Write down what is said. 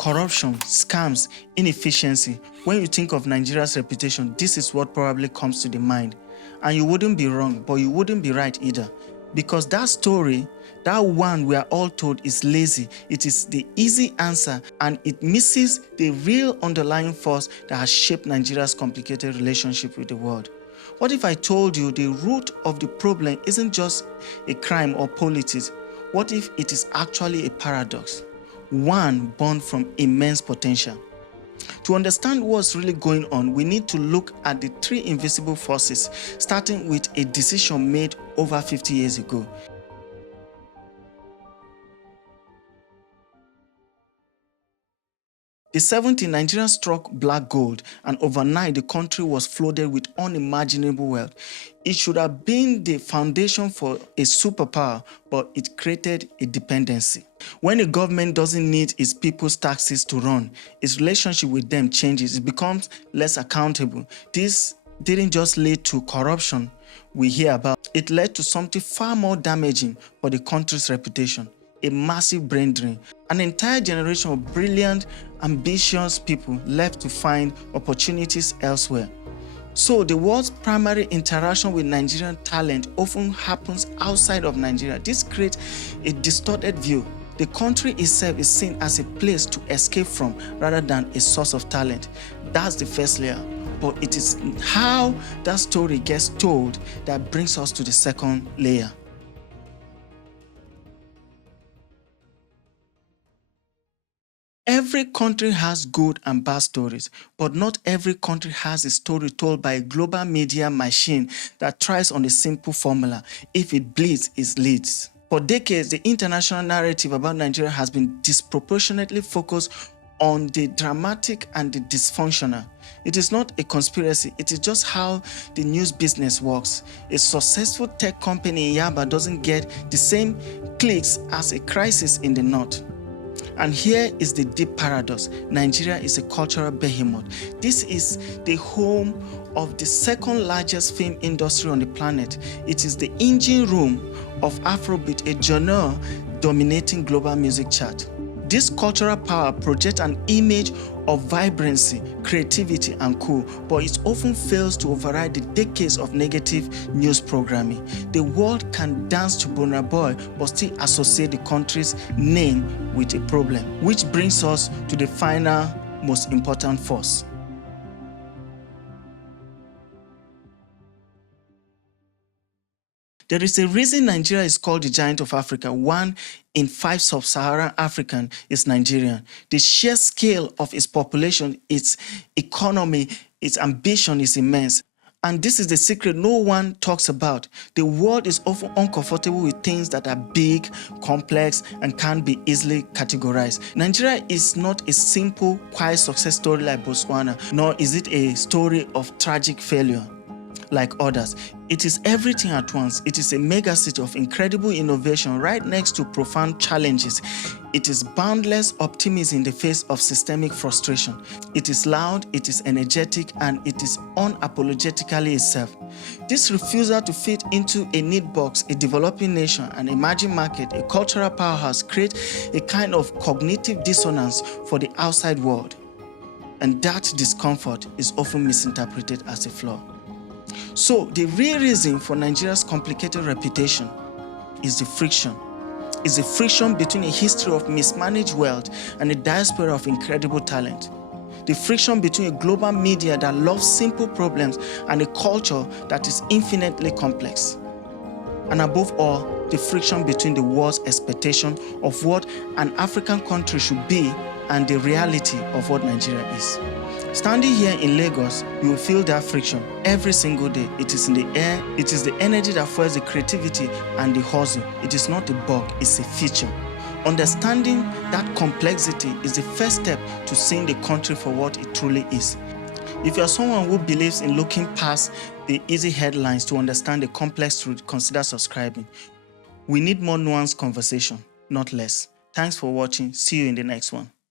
corruption, scams, inefficiency. When you think of Nigeria's reputation, this is what probably comes to the mind. And you wouldn't be wrong, but you wouldn't be right either. Because that story, that one we are all told, is lazy. It is the easy answer, and it misses the real underlying force that has shaped Nigeria's complicated relationship with the world. What if I told you the root of the problem isn't just a crime or politics? What if it is actually a paradox? One born from immense potential. To understand what's really going on, we need to look at the three invisible forces, starting with a decision made over 50 years ago. The 70s, Nigeria struck black gold, and overnight the country was flooded with unimaginable wealth. It should have been the foundation for a superpower, but it created a dependency. When a government doesn't need its people's taxes to run, its relationship with them changes. It becomes less accountable. This didn't just lead to corruption we hear about. It led to something far more damaging for the country's reputation. A massive brain drain. An entire generation of brilliant, ambitious people left to find opportunities elsewhere. So the world's primary interaction with Nigerian talent often happens outside of Nigeria. This creates a distorted view. The country itself is seen as a place to escape from rather than a source of talent. That's the first layer. But it is how that story gets told that brings us to the second layer. Every country has good and bad stories, but not every country has a story told by a global media machine that thrives on a simple formula: if it bleeds, it leads. For decades, the international narrative about Nigeria has been disproportionately focused on the dramatic and the dysfunctional. It is not a conspiracy, it is just how the news business works. A successful tech company in Yaba doesn't get the same clicks as a crisis in the north. And here is the deep paradox. Nigeria is a cultural behemoth. This is the home of the second largest film industry on the planet. It is the engine room of Afrobeat, a genre dominating global music chart. This cultural power projects an image of vibrancy, creativity, and cool, but it often fails to override the decades of negative news programming. The world can dance to Burna Boy but still associate the country's name with a problem, which brings us to the final, most important force. There is a reason Nigeria is called the giant of Africa. 1 in 5 sub-Saharan Africans is Nigerian. The sheer scale of its population, its economy, its ambition is immense. And this is the secret no one talks about. The world is often uncomfortable with things that are big, complex, and can't be easily categorized. Nigeria is not a simple, quiet success story like Botswana, nor is it a story of tragic failure like others. It is everything at once. It is a mega city of incredible innovation right next to profound challenges. It is boundless optimism in the face of systemic frustration. It is loud, it is energetic, and it is unapologetically itself. This refusal to fit into a neat box, a developing nation, an emerging market, a cultural powerhouse, creates a kind of cognitive dissonance for the outside world. And that discomfort is often misinterpreted as a flaw. So the real reason for Nigeria's complicated reputation is the friction. It's the friction between a history of mismanaged wealth and a diaspora of incredible talent. The friction between a global media that loves simple problems and a culture that is infinitely complex. And above all, the friction between the world's expectation of what an African country should be and the reality of what Nigeria is. Standing here in Lagos, you will feel that friction every single day. It is in the air, it is the energy that fuels the creativity and the hustle. It is not a bug, it's a feature. Understanding that complexity is the first step to seeing the country for what it truly is. If you are someone who believes in looking past the easy headlines to understand the complex truth, consider subscribing. We need more nuanced conversation, not less. Thanks for watching. See you in the next one.